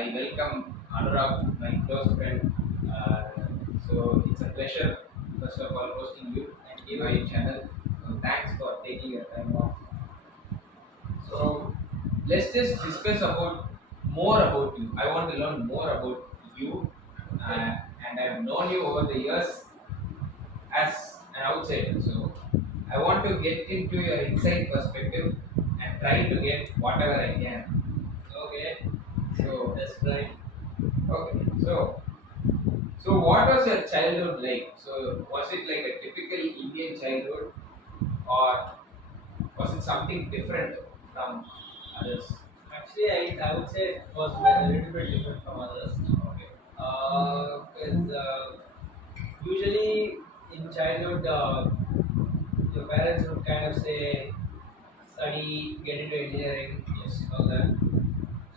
I welcome Anurag, my close friend. Uh, so it's a pleasure, first of all, hosting you and my channel. So thanks for taking your time off. So let's just discuss about more about you. I want to learn more about you, and I've known you over the years as an outsider. So I want to get into your inside perspective and try to get whatever I can. Okay, So that's right. okay, so what was your childhood like? So was it like a typical Indian childhood, or was it something different from others? Actually, I would say it was a little bit different from others. Okay. Because usually in childhood, your parents would kind of say, study, get into engineering, Yes. all that.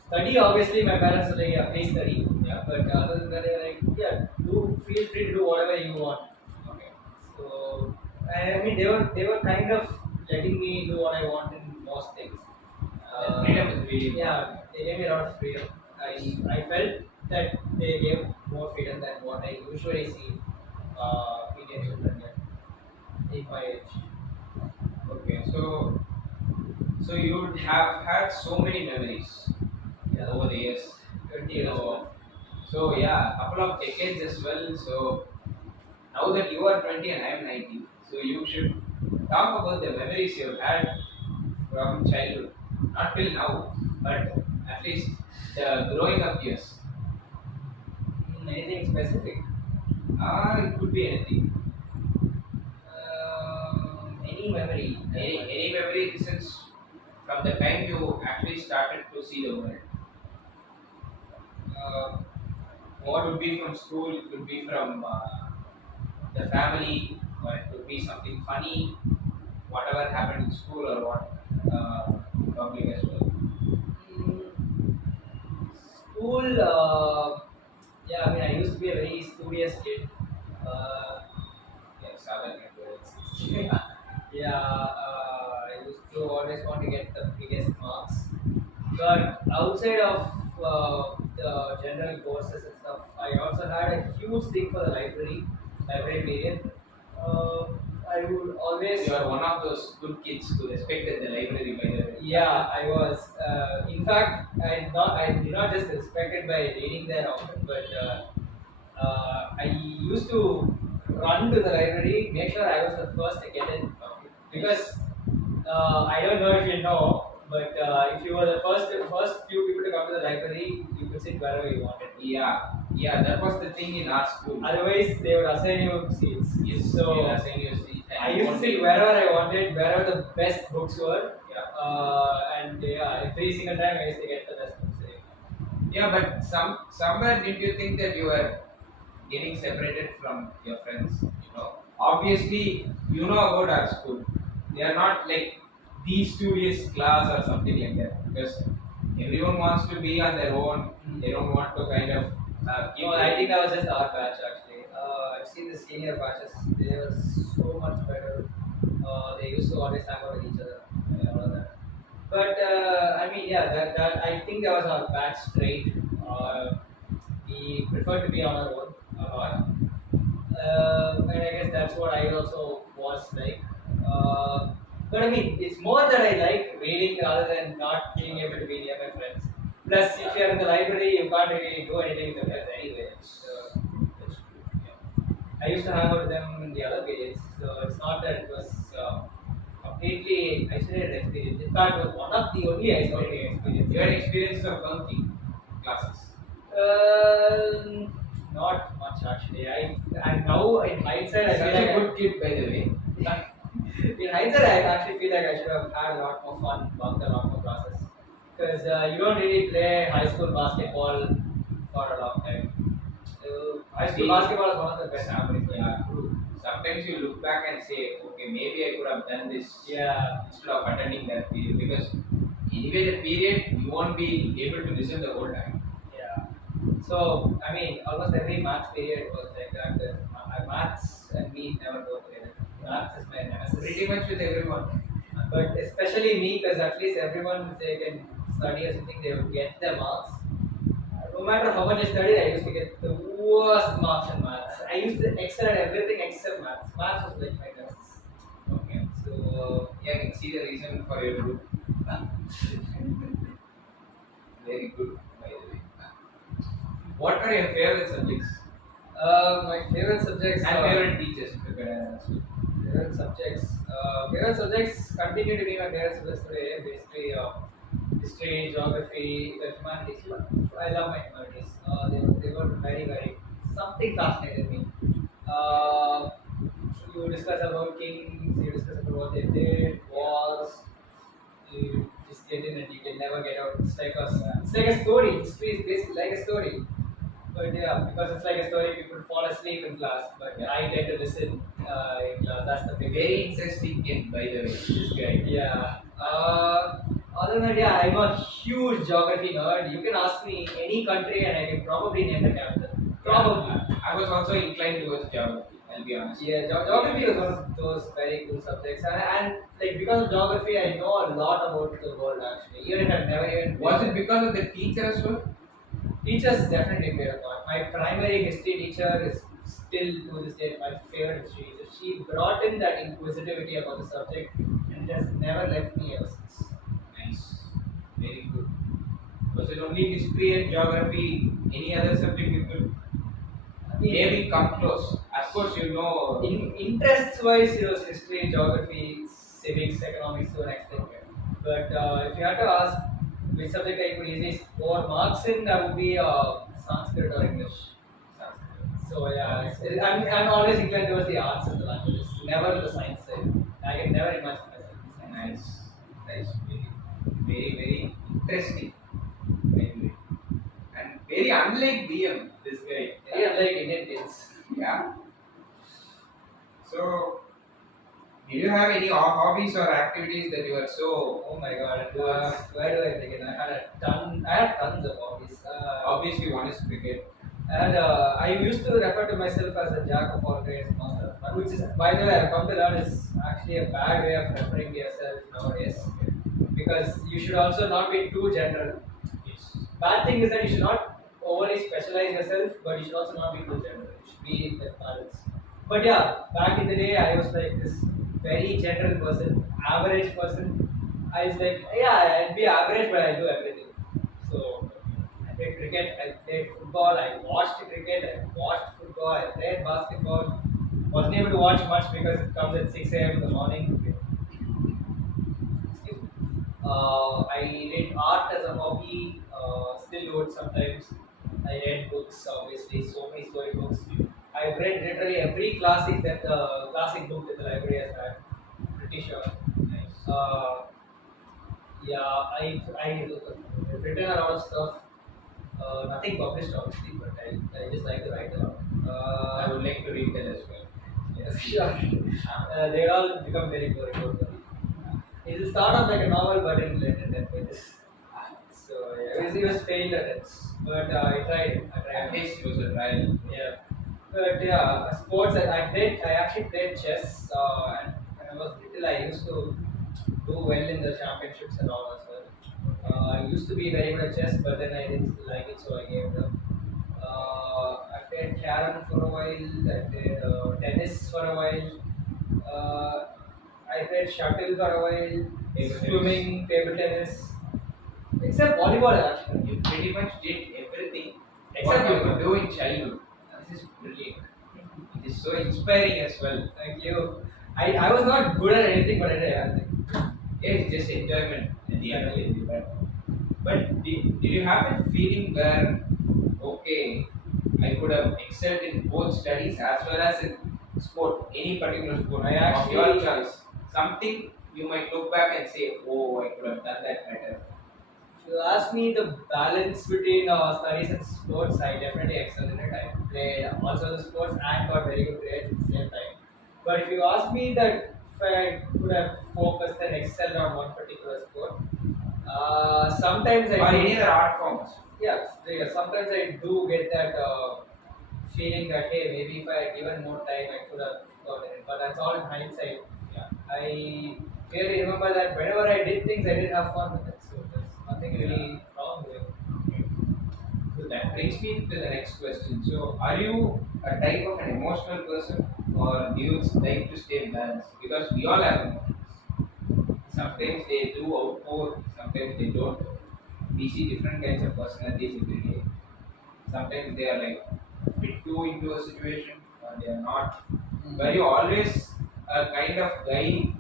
Study, obviously, my parents were like, yeah, please study. Yeah. But other than that, they're like, yeah, feel free to do whatever you want. Okay. So, I mean, they were kind of letting me do what I want in most things. The freedom is really Yeah, they gave me a lot of freedom. I felt that they gave more freedom than what I usually see Indian children get in my age. okay. So you would have had so many memories Yeah, over the years. 20 years. So yeah, couple of decades as well. So now that you are 20 and I am 19, so you should talk about the memories you've had from childhood, not till now, but at least the growing up years. Anything specific? It could be anything. Any memory? Any memory since from the time you actually started to see the world. Uh, what would be from school? It could be from the family, or it could be something funny, whatever happened in school or what in public as well. Mm, School, yeah, I mean, I used to be a very studious kid. Uh, Yeah, southern influence. yeah, I used to always want to get the biggest marks. But outside of the general courses and stuff, I also had a huge thing for the library period. Uh, I would always, You are one of those good kids who respected the library by the way. yeah, I was. In fact, I did not just respect it by reading there often, but I used to run to the library, make sure I was the first to get in, because I don't know if you know, but if you were the first few people to come to the library, you could sit wherever you wanted. Yeah, that was the thing in our school. Otherwise, they would assign you seats. Yes, So yeah, saying you see, I used to sit wherever I wanted, wherever the best books were, Yeah. and yeah, every single time I used to get the best books. Yeah, but somewhere did you think that you were getting separated from your friends? Obviously you know about our school. They are not like the studious class or something like that because everyone wants to be on their own. They don't want to kind of keep. No, I think that was just our batch actually. I've seen the senior batches; they were so much better. They used to always hang out with each other and all of that. But I mean, yeah, that I think that was our batch trait. We prefer to be on our own a lot, and I guess that's what I also was like. But I mean, it's more that I like reading rather than not being able to be near my friends. Plus, if you're in the library, you can't really do anything with your friends anyway. So, That's true. Yeah. I used to hang out with them in the other periods, so it's not that it was completely isolated experience. In fact, it was one of the only isolating experiences. Your experience of bunking classes. Not much actually. I now in hindsight I Such feel a like good kid, by the way. in hindsight I actually feel like I should have had a lot more fun, bunked a lot more classes, because you don't really play high school basketball for a long time. High school basketball is one of the best memories. Yeah, true. Sometimes you look back and say, okay, maybe I could have done this Yeah. instead of attending that period because anyway the period you won't be able to listen the whole time. Yeah. So, I mean, almost every maths period was like that. Maths and me never go together. Maths is my nemesis. Pretty much with everyone. But especially me, because at least everyone, if they can study or something, they would get their marks. no matter how much I studied, I used to get the worst marks in maths. I used to excel at everything except maths. Maths was like my nemesis. Okay. So Yeah, I can see the reason for your group. Very good, by the way. What are your favorite subjects my favorite subjects and are favorite teachers? If you could ask me. favorite subjects continue to be my favorite subjects today. Basically, history, geography, humanities. I love my humanities. They were very something fascinated me. Uh, you discuss about kings, you discuss about what they did, wars. You just get in and you can never get out. It's like a story. History is basically like a story. But yeah, because it's like a story, people fall asleep in class. But I tend to listen in class. That's the big Very difference. interesting kid, by the way. This guy. Yeah. Other than that, yeah, I'm a huge geography nerd. You can ask me any country and I can probably name the capital. Probably. I was also inclined towards geography. I'll be honest. Yeah, geography was one of those very cool subjects, and like because of geography, I know a lot about the world actually. Even if I've never even Was it because of the teacher as well? teachers definitely played a part. My primary history teacher is still to this day my favorite history teacher. She brought in that inquisitivity about the subject and it has never left me ever since. Nice. Very good. Was it only history and geography? Any other subject you could I mean, maybe come close? Of course, you know. in interests wise, it was history, geography, civics, economics to an extent. But if you had to ask which subject I could easily score marks in, that would be Sanskrit or English. So yeah, I'm always inclined towards the arts and the languages, never the science side. I can never imagine myself in science. Nice. Nice. Very interesting. By the way. And very unlike BM, this guy. Very unlike Indian kids. Yeah. So, did you have any hobbies or activities that you are so Oh my god, where do I begin? I had tons of hobbies. obviously one is cricket? And I used to refer to myself as a jack of all trades master, which is, by the way, I've come to learn is actually a bad way of referring to yourself nowadays. Because you should also not be too general. Yes. Bad thing is that you should not overly specialize yourself, but you should also not be too general. You should be in that balance. But yeah, back in the day, I was like this very general person, average person. I was like, yeah, I'd be average, but I do everything. So I played cricket, I played football, I watched cricket, I watched football, I played basketball. Wasn't able to watch much because it comes at 6 a.m. in the morning. Excuse me. I did art as a hobby, still do it sometimes. I read books, obviously, so many story books. I've read literally every classic book that the library has had. Pretty sure. Nice. Yeah, I've written a lot of stuff. Nothing published, obviously, but I just like to write a lot. I would like to read that as well. Yes, sure. They all become very boring. Don't worry. It will start off like a novel, but it will end in 10 pages. So yeah, it was failed attempts, but I tried. I tried. At least it was a trial. Yeah. But yeah, sports. I played. I actually played chess, and when I was little, I used to do well in the championships and all as well. I used to be very good at chess, but then I didn't like it, so I gave it up. I played carom for a while. I played tennis for a while. I played shuttle for a while. Table Swimming, table tennis, except volleyball actually. You pretty much did everything Except what you could volleyball. do in childhood. This is brilliant. It is so inspiring as well. Thank you. I was not good at anything, but I did everything. Yeah, it's just enjoyment at the end of the day. But did you have a feeling where, okay, I could have excelled in both studies as well as in sport, any particular sport I of your actually- choice? Something you might look back and say, oh, I could have done that better. If you ask me the balance between studies and sports, I definitely excelled in it. I played also the sports and got very good grades at the same time. But if you ask me that if I could have focused and excelled on one particular sport, sometimes I Or do- any other art forms. yeah, sometimes I do get that feeling that hey, maybe if I had given more time, I could have gotten it. But that's all in hindsight. Yeah. I clearly remember that whenever I did things, I did have fun with it. So there's nothing really wrong with it. Good that. that brings me to the next question. So, are you a type of an emotional person, or do you like to stay balanced? Because we all have emotions. Sometimes they do outpour, sometimes they don't. We see different kinds of personalities every day. Sometimes they are like a bit too into a situation, or they are not. Were you always a kind of guy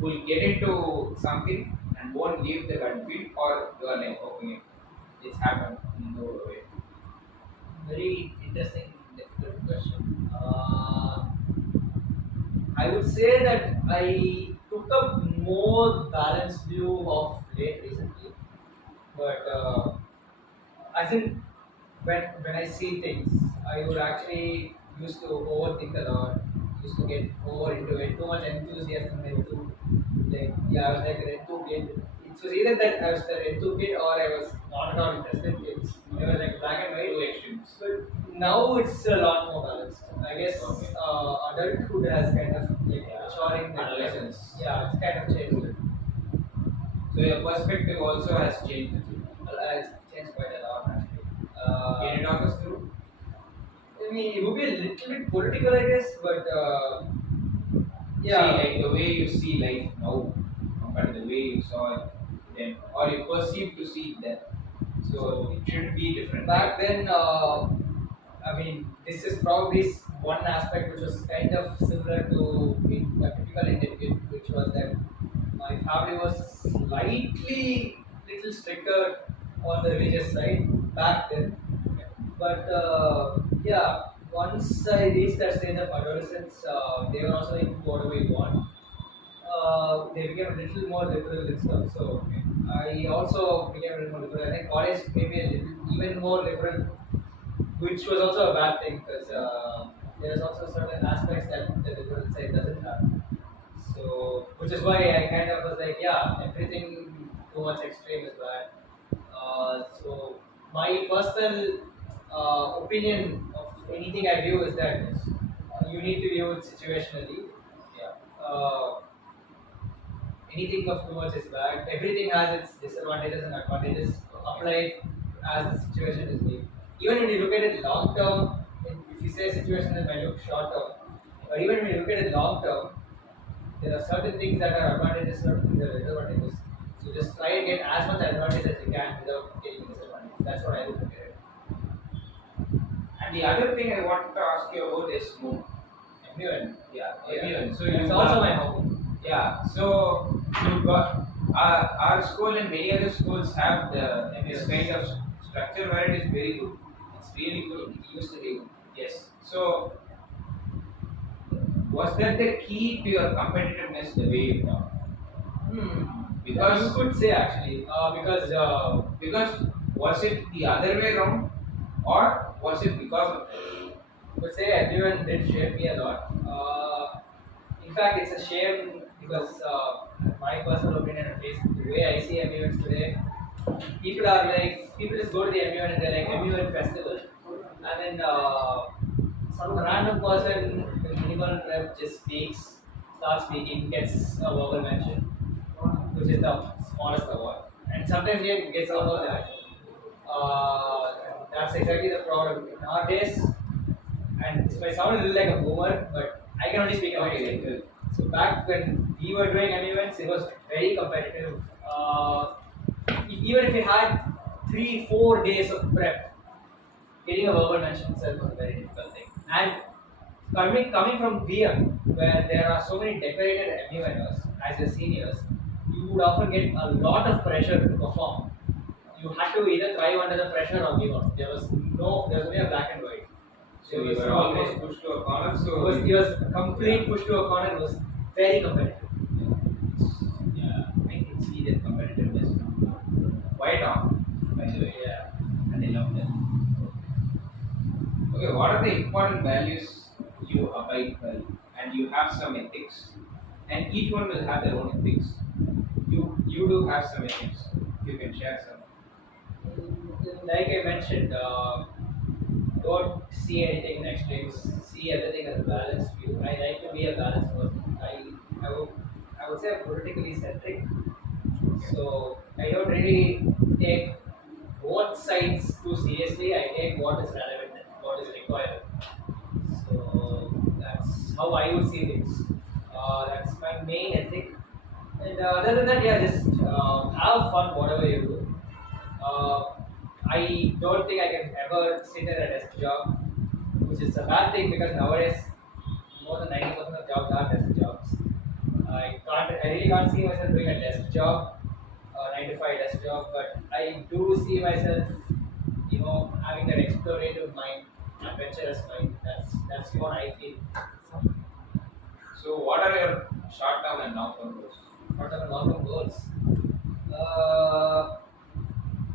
who will get into something and won't leave the gut feel, or you are like, okay, it's happened, no way. Very interesting, difficult question. I would say that I took a more balanced view of late recently, but as in when I see things, I would actually used to overthink a lot. Used to get over into it, too much enthusiasm into like yeah, I was like an enthu kid. It was either that I was the enthu kid or I was not at all interested in kids. It was like black and white. Two extremes. But now it's a lot more balanced. I guess Okay. adulthood has kind of like Yeah. maturing. Adolescence. Yeah, it's kind of changed. So your perspective also has changed with you. It's changed quite a lot actually. Can you talk us through? I mean, it would be a little bit political, I guess, but See, yeah. like the way you see life now compared to the way you saw it then, or you perceive to see it then. So it should be different. Back then, I mean, this is probably one aspect which was kind of similar to being a typical Indian kid, which was that my family was slightly little stricter on the religious side back then. But yeah, once I reached that stage of adolescence, they were also into whatever you want. They became a little more liberal and stuff. So I also became a little more liberal. I think college maybe a little even more liberal, which was also a bad thing because there's also certain aspects that the liberal side doesn't have. So, which is why I kind of was like, yeah, everything too much extreme is bad. So, my personal opinion of anything I view is that you need to view it situationally. Yeah. Anything of too much is bad. Everything has its disadvantages and advantages. Apply it as the situation is being. Even when you look at it long term, if you say a situation that might look short term, or even when you look at it long term, there are certain things that are advantages, certain things that are disadvantages. So just try and get as much advantage as you can without getting disadvantage. That's what I would look at it. And the other thing I want to ask you about is moon. Everyone. Yeah, Yeah. everyone. So It's you also got- my hobby. Yeah, so you got our school and many other schools have this kind of structure where it is very good. It's really good. It used to be good. Yes. So was that the key to your competitiveness the way you talk? Because you Because could say actually, because was it the other way around, or was it because of it? I would say everyone did shape me a lot. In fact, it's a shame because my personal opinion, at least the way I see MUNs today, people are like people just go to the MUN and they're like MUN festival, and then some random person with minimal prep just starts speaking, gets a verbal mention, which is the smallest award, and sometimes it gets above that. That's exactly the problem nowadays. And this might sound a little like a boomer, but I can only speak about it. So back when we were doing events, it was very competitive. Even if you had 3-4 days of prep, getting a verbal mention itself was a very difficult thing. And coming from VM, where there are so many decorated MUNers as your seniors, you would often get a lot of pressure to perform. You had to either thrive under the pressure or give up. There was only a black and white. So you were almost pushed to a corner. So It was a complete push to a corner. It was very competitive. yeah, I can see that competitiveness now. Quite off, by the way. Yeah. And I love that. Okay, what are the important values you abide by? And you have some ethics, and each one will have their own ethics. You do have some ethics. You can share some. Like I mentioned, don't see anything in extremes. See everything as a balanced view. I like to be a balanced person. I would say I'm politically centric. So I don't really take both sides too seriously. I take how I would see things. That's my main ethic. And other than that, yeah, just have fun whatever you do. Uh, I don't think I can ever sit at a desk job, which is a bad thing because nowadays more than 90% of jobs are desk jobs. I really can't see myself doing a desk job, 9 to 5 desk job, but I do see myself, having that explorative mind, adventurous mind. That's what I feel. So, what are your short-term and long-term goals? What are the long-term goals? Uh,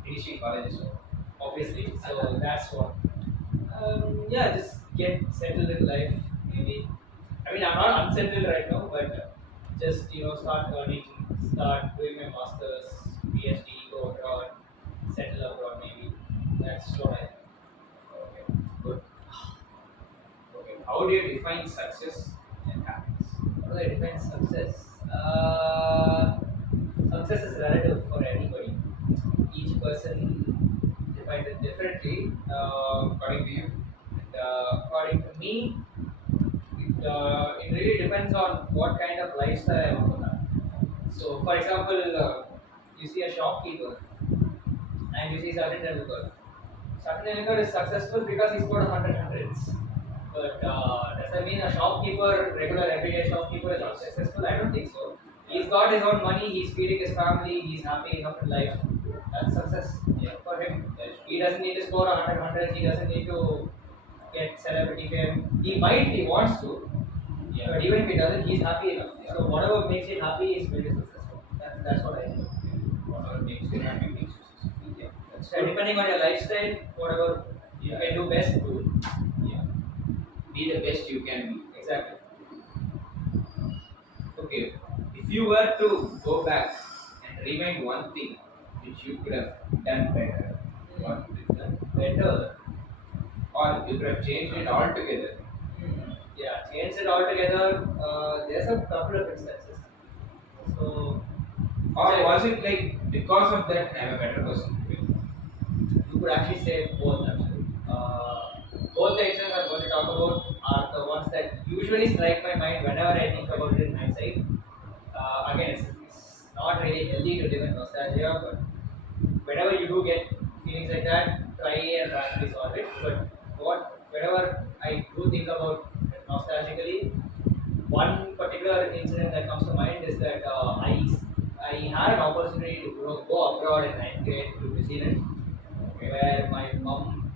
Finishing college is over. Obviously, so that's what. Yeah, just get settled in life. Maybe. I mean, I'm not unsettled right now, but just start earning, start doing my masters, PhD, go abroad, settle abroad. Maybe that's what I. Okay, good. Okay, how do you define success and happiness? How do I define success? Success is relative for anybody. Each person defines it differently. According to you? According to me, it really depends on what kind of lifestyle I want to have. So, for example, you see a shopkeeper and you see Sachin Tendulkar. Sachin Tendulkar is successful because he scored 100 hundreds. But does that mean a shopkeeper, regular everyday shopkeeper, is not successful? I don't think so. He's got his own money, he's feeding his family, he's happy enough in life. That's success for him. He doesn't need to score 100 hundreds, he doesn't need to get celebrity fame. He might, he wants to, Yeah. but even if he doesn't, he's happy enough. So whatever makes him happy is very successful. That's what I think. Whatever makes you happy makes you successful. Yeah. That's So depending on your lifestyle, whatever you Yeah. can do best, do it. Yeah. Be the best you can be. Exactly. Okay. If you were to go back and rewind one thing which you could have done better, what would it done? Better. Or you could have changed it altogether. Yeah, change it altogether. There's a couple of instances. So Or was it like because of that I'm a better person today? you could actually say both actually. Both the instances I'm going to talk about are the ones that usually strike my mind whenever I think about it in hindsight. Again, it's not really healthy to live in nostalgia, but whenever you do get feelings like that, try and rationally solve it. But whenever I do think about it nostalgically, one particular incident that comes to mind is that I had an opportunity to go abroad in ninth grade to New Zealand, where my mom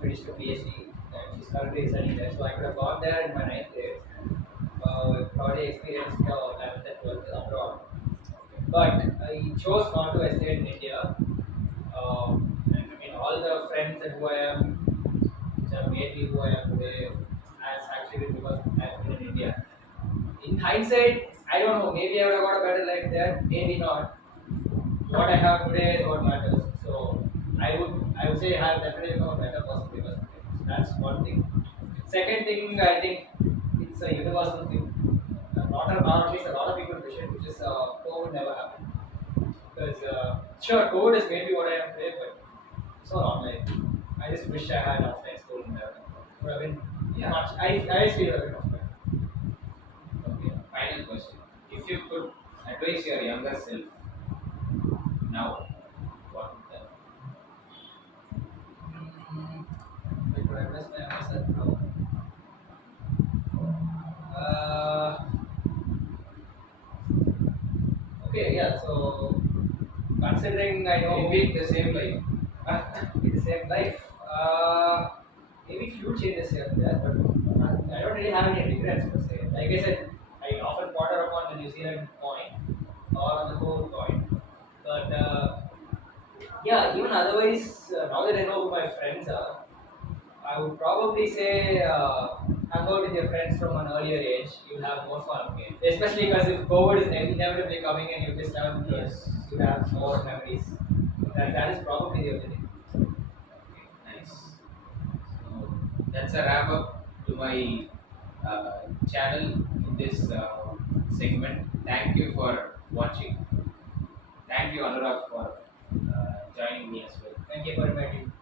finished her PhD and she's currently studying there. So I could have gone there in my ninth grade, probably experienced 11th and 12th abroad. But I chose not to stay in India. And I mean, all the friends and who I am, which have made me who I am today, has actually been because I've been in India. In hindsight, I don't know. Maybe I would have got a better life there. Maybe not. What I have today is what matters. So I would say I have definitely become a better person because of it. So that's one thing. Second thing, I think it's a universal thing. Not at least a lot of people wish it, which is COVID never happened. Because sure, COVID has made me what I am today, but it's not online. I just wish I had offline school and would have been Yeah. much. I just feel a bit much better. Okay. Final question. If you could advise your younger self now, what would that Wait, do I miss my answer? No. Uh, okay, yeah. So considering I know maybe the same life? in the same life, maybe few changes here and there, but I don't really have any regrets per se. Like I said, I often ponder upon the New Zealand coin or on the gold coin, but yeah, even otherwise, now that I know who my friends are, I would probably say hang out with your friends from an earlier age. You'll have more fun. Okay. Especially because if COVID is inevitably coming and you just have Yes. you have more memories. That is probably the only thing. Okay, nice. So that's a wrap up to my channel in this segment. Thank you for watching. Thank you, Anurag, for joining me as well. Thank you for inviting me.